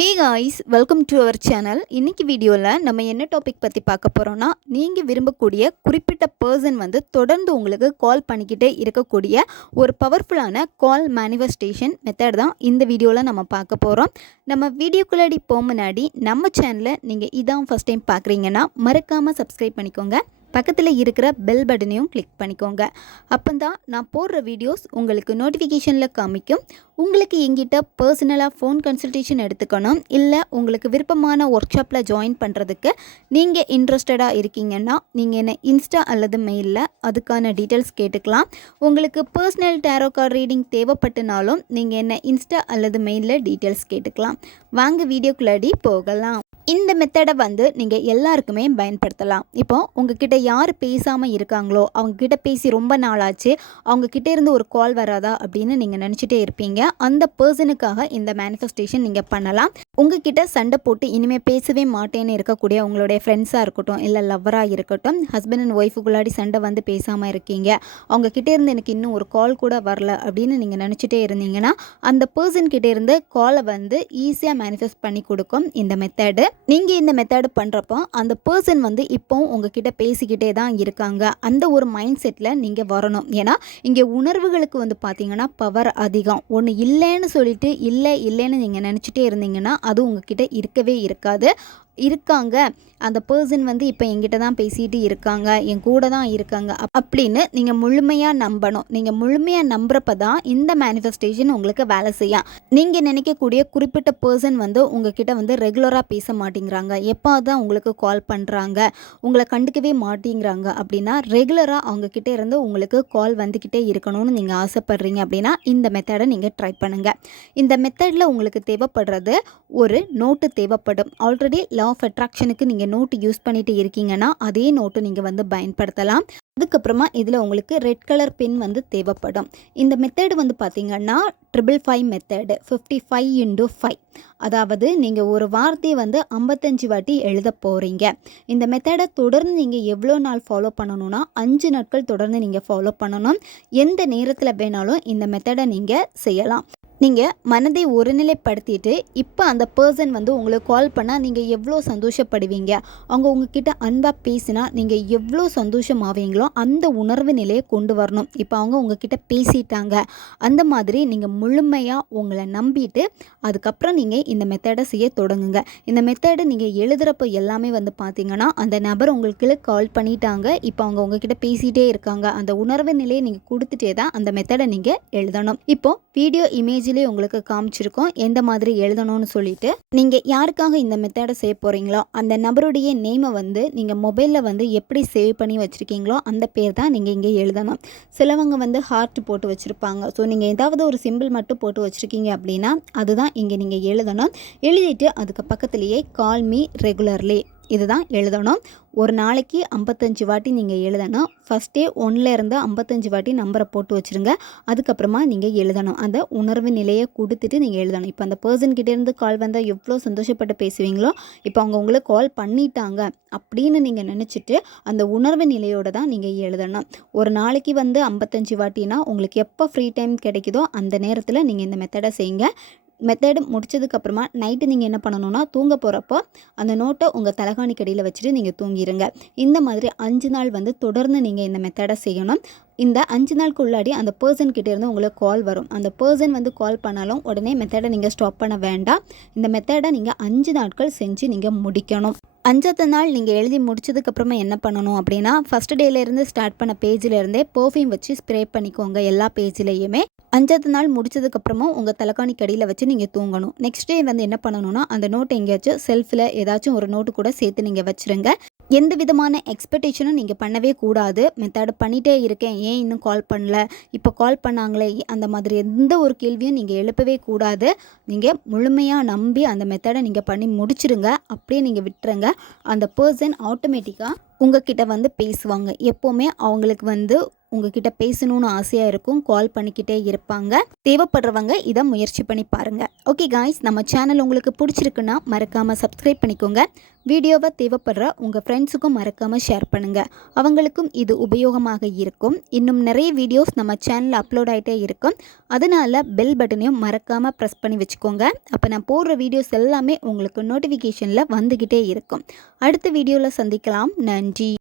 Hey guys, welcome to our channel. இன்னைக்கு வீடியோவில் நம்ம என்ன டாபிக் பற்றி பார்க்க போகிறோன்னா, நீங்கள் விரும்பக்கூடிய குறிப்பிட்ட பர்சன் தொடர்ந்து உங்களுக்கு கால் பண்ணிக்கிட்டே இருக்கக்கூடிய ஒரு பவர்ஃபுல்லான கால் மேனிஃபெஸ்டேஷன் மெத்தட் தான் இந்த வீடியோவில் நம்ம பார்க்க போகிறோம். நம்ம வீடியோக்குள்ளாடி போக முன்னாடி நம்ம சேனலை நீங்கள் இதான் ஃபஸ்ட் டைம் பார்க்குறீங்கன்னா மறக்காமல் சப்ஸ்கிரைப் பண்ணிக்கோங்க. பக்கத்தில் இருக்கிற பெல் பட்டனையும் கிளிக் பண்ணிக்கோங்க. அப்போ தான் நான் போடுற வீடியோஸ் உங்களுக்கு நோட்டிஃபிகேஷனில் காமிக்கும். உங்களுக்கு எங்கிட்ட பர்சனலாக ஃபோன் கன்சல்டேஷன் எடுத்துக்கணும், இல்லை உங்களுக்கு விருப்பமான ஒர்க் ஷாப்பில் ஜாயின் பண்ணுறதுக்கு நீங்கள் இன்ட்ரெஸ்டடாக இருக்கீங்கன்னா நீங்கள் என்ன இன்ஸ்டா அல்லது மெயிலில் அதுக்கான டீட்டெயில்ஸ் கேட்டுக்கலாம். உங்களுக்கு பர்சனல் டேரோ கார்டு ரீடிங் தேவைப்பட்டனாலும் நீங்கள் என்ன இன்ஸ்டா அல்லது மெயிலில் டீட்டெயில்ஸ் கேட்டுக்கலாம். வாங்க வீடியோக்குள்ளாடி போகலாம். இந்த மெத்தடை நீங்கள் எல்லாருக்குமே பயன்படுத்தலாம். இப்போ உங்ககிட்ட யார் பேசாமல் இருக்காங்களோ, அவங்கக்கிட்ட பேசி ரொம்ப நாளாச்சு, அவங்கக்கிட்ட இருந்து ஒரு கால் வராதா அப்படின்னு நீங்கள் நினச்சிட்டே இருப்பீங்க. அந்த பர்சனுக்காக இந்த மேனிஃபெஸ்டேஷன் நீங்கள் பண்ணலாம். உங்ககிட்ட சண்டை போட்டு இனிமேல் பேசவே மாட்டேன்னு இருக்கக்கூடிய உங்களுடைய ஃப்ரெண்ட்ஸாக இருக்கட்டும், இல்லை லவ்வராக இருக்கட்டும், ஹஸ்பண்ட் அண்ட் ஒய்ஃபுக்குள்ளாடி சண்டை பேசாமல் இருக்கீங்க, அவங்கக்கிட்ட இருந்து எனக்கு இன்னும் ஒரு கால் கூட வரல அப்படின்னு நீங்கள் நினச்சிட்டே இருந்தீங்கன்னா அந்த பர்சன்கிட்ட இருந்து காலை ஈஸியாக மேனிஃபெஸ்ட் பண்ணி கொடுக்கும் இந்த மெத்தடு. நீங்கள் இந்த மெத்தடு பண்ணுறப்போ அந்த பர்சன் இப்போவும் உங்ககிட்ட பேசிக்கிட்டே தான் இருக்காங்க, அந்த ஒரு மைண்ட் செட்டில் நீங்கள் வரணும். ஏன்னா இங்கே உணர்வுகளுக்கு பார்த்தீங்கன்னா பவர் அதிகம். ஒன்று இல்லைன்னு சொல்லிட்டு இல்லைன்னு நீங்கள் நினச்சிட்டே இருந்தீங்கன்னா அது உங்ககிட்ட இருக்கவே இருக்காங்க. அந்த பர்சன் இப்போ என்கிட்ட தான் பேசிகிட்டு இருக்காங்க, என் கூட தான் இருக்காங்க அப்படின்னு நீங்கள் முழுமையாக நம்பணும். நீங்கள் முழுமையாக நம்புறப்ப தான் இந்த மேனிஃபெஸ்டேஷன் உங்களுக்கு வேலை செய்யும். நீங்கள் நினைக்கக்கூடிய குறிப்பிட்ட பர்சன் உங்ககிட்ட ரெகுலராக பேச மாட்டேங்கிறாங்க, எப்போ தான் உங்களுக்கு கால் பண்ணுறாங்க, உங்களை கண்டுக்கவே மாட்டேங்கிறாங்க அப்படின்னா ரெகுலராக அவங்கக்கிட்ட இருந்து உங்களுக்கு கால் வந்துக்கிட்டே இருக்கணும்னு நீங்கள் ஆசைப்பட்றீங்க அப்படின்னா இந்த மெத்தடை நீங்கள் ட்ரை பண்ணுங்கள். இந்த மெத்தடில் உங்களுக்கு தேவைப்படுறது ஒரு நோட்டு தேவைப்படும். ஆல்ரெடி லா ஆஃப் அட்ராக்ஷனுக்கு நீங்கள் நோட்டு யூஸ் பண்ணிட்டு இருக்கீங்கன்னா அதே நோட்டு நீங்கள் பயன்படுத்தலாம். அதுக்கப்புறமா இதில் உங்களுக்கு ரெட் கலர் பென் தேவைப்படும். இந்த மெத்தடு பார்த்தீங்கன்னா 555 மெத்தடு, 55x5. அதாவது நீங்கள் ஒரு வார்த்தையை 55 வாட்டி எழுத போகிறீங்க. இந்த மெத்தடை தொடர்ந்து நீங்கள் எவ்வளோ நாள் ஃபாலோ பண்ணணும்னா 5 நாட்கள் தொடர்ந்து நீங்கள் ஃபாலோ பண்ணணும். எந்த நேரத்தில் வேணாலும் இந்த மெத்தடை நீங்கள் செய்யலாம். நீங்கள் மனதை ஒருநிலைப்படுத்திட்டு இப்போ அந்த பர்சன் உங்களுக்கு கால் பண்ணால் நீங்கள் எவ்வளோ சந்தோஷப்படுவீங்க, அவங்க உங்ககிட்ட அன்பாக பேசினா நீங்கள் எவ்வளோ சந்தோஷமாவீங்களோ அந்த உணர்வு நிலையை கொண்டு வரணும். இப்போ அவங்க உங்ககிட்ட பேசிட்டாங்க, அந்த மாதிரி நீங்கள் முழுமையாக உங்களை நம்பிட்டு அதுக்கப்புறம் நீங்கள் இந்த மெத்தடை செய்ய தொடங்குங்க. இந்த மெத்தடை நீங்கள் எழுதுகிறப்போ எல்லாமே பார்த்தீங்கன்னா அந்த நபர் உங்களுக்கு கால் பண்ணிட்டாங்க, இப்போ அவங்க உங்ககிட்ட பேசிகிட்டே இருக்காங்க, அந்த உணர்வு நிலையை நீங்கள் கொடுத்துட்டே தான் அந்த மெத்தடை நீங்கள் எழுதணும். இப்போ வீடியோ இமேஜ் உங்களுக்கு காமிச்சிருக்கோம் எந்த மாதிரி எழுதணும்னு சொல்லிட்டு. நீங்கள் யாருக்காக இந்த மெத்தடை செய்ய போகிறீங்களோ அந்த நபருடைய நேமை நீங்கள் மொபைலில் எப்படி சேவ் பண்ணி வச்சுருக்கீங்களோ அந்த பேர் தான் நீங்கள் இங்கே எழுதணும். சிலவங்க ஹார்ட் போட்டு வச்சுருப்பாங்க. ஸோ நீங்கள் ஏதாவது ஒரு சிம்பிள் மட்டும் போட்டு வச்சுருக்கீங்க அப்படின்னா அதுதான் இங்கே நீங்கள் எழுதணும். எழுதிட்டு அதுக்கு பக்கத்துலேயே கால் மீ ரெகுலர்லி இதுதான் எழுதணும். ஒரு நாளைக்கு 55 வாட்டி நீங்கள் எழுதணும். ஃபஸ்ட்டே 1லேருந்து 55 வாட்டி நம்பரை போட்டு வச்சுருங்க. அதுக்கப்புறமா நீங்கள் எழுதணும். அந்த உணர்வு நிலையை கொடுத்துட்டு நீங்கள் எழுதணும். இப்போ அந்த பர்சன்கிட்டேருந்து கால் வந்தால் எவ்வளோ சந்தோஷப்பட்டு பேசுவீங்களோ, இப்போ அவங்க உங்களுக்கு கால் பண்ணிட்டாங்க அப்படின்னு நீங்கள் நினச்சிட்டு அந்த உணர்வு நிலையோடு தான் நீங்கள் எழுதணும். ஒரு நாளைக்கு 55 வாட்டினா உங்களுக்கு எப்போ ஃப்ரீ டைம் கிடைக்குதோ அந்த நேரத்தில் நீங்கள் இந்த மெத்தடை செய்யுங்க. மெத்தடு முடிச்சதுக்கப்புறமா நைட்டு நீங்கள் என்ன பண்ணணும்னா தூங்க போகிறப்போ அந்த நோட்டை உங்கள் தலகாணி கடியில் வச்சுட்டு நீங்கள் தூங்கிடுங்க. இந்த மாதிரி 5 நாள் தொடர்ந்து நீங்கள் இந்த மெத்தடை செய்யணும். இந்த 5 நாளுக்கு உள்ளாடி அந்த பர்சன்கிட்ட இருந்து உங்களுக்கு கால் வரும். அந்த பர்சன் கால் பண்ணாலும் உடனே மெத்தடை நீங்கள் ஸ்டாப் பண்ண வேண்டாம். இந்த மெத்தடை நீங்கள் 5 நாட்கள் செஞ்சு நீங்கள் முடிக்கணும். 5வது நாள் நீங்கள் எழுதி முடிச்சதுக்கப்புறமா என்ன பண்ணணும் அப்படின்னா ஃபஸ்ட் டேலேருந்து ஸ்டார்ட் பண்ண பேஜிலேருந்தே பர்ஃப்யூம் வச்சு ஸ்ப்ரே பண்ணிக்கோங்க எல்லா பேஜ்லேயுமே. 5வது நாள் முடிச்சதுக்கப்புறமும் உங்கள் தலைக்காணி கடியில் வச்சு நீங்கள் தூங்கணும். நெக்ஸ்ட் டே என்ன பண்ணணும்னா அந்த நோட்டை எங்கேயாச்சும் செல்ஃபில் ஏதாச்சும் ஒரு நோட்டு கூட சேர்த்து நீங்கள் வச்சுருங்க. எந்த விதமான எக்ஸ்பெக்டேஷனும் நீங்கள் பண்ணவே கூடாது. மெத்தட் பண்ணிகிட்டே இருக்கேன், ஏன் இன்னும் கால் பண்ணல, இப்போ கால் பண்ணாங்களே, அந்த மாதிரி எந்த ஒரு கேள்வியும் நீங்கள் எழுப்பவே கூடாது. நீங்கள் முழுமையாக நம்பி அந்த மெத்தடை நீங்கள் பண்ணி முடிச்சிருங்க. அப்படியே நீங்கள் விட்டுருங்க. அந்த பர்சன் ஆட்டோமேட்டிக்காக உங்ககிட்ட வந்து பேசுவாங்க. எப்போவுமே அவங்களுக்கு வந்து உங்ககிட்ட பேசணும்னு ஆசையாக இருக்கும். கால் பண்ணிக்கிட்டே இருப்பாங்க. தேவைப்படுறவங்க இதை முயற்சி பண்ணி பாருங்கள். ஓகே காய்ஸ், நம்ம சேனல் உங்களுக்கு பிடிச்சிருக்குன்னா மறக்காமல் சப்ஸ்கிரைப் பண்ணிக்கோங்க. வீடியோவை தேவைப்படுற உங்கள் ஃப்ரெண்ட்ஸுக்கும் மறக்காமல் ஷேர் பண்ணுங்கள். அவங்களுக்கும் இது உபயோகமாக இருக்கும். இன்னும் நிறைய வீடியோஸ் நம்ம சேனலில் அப்லோட் ஆகிட்டே இருக்கும். அதனால் பெல் பட்டனையும் மறக்காமல் ப்ரெஸ் பண்ணி வச்சுக்கோங்க. அப்போ நான் போடுற வீடியோஸ் எல்லாமே உங்களுக்கு நோட்டிஃபிகேஷனில் வந்துக்கிட்டே இருக்கும். அடுத்த வீடியோவில் சந்திக்கலாம். நன்றி.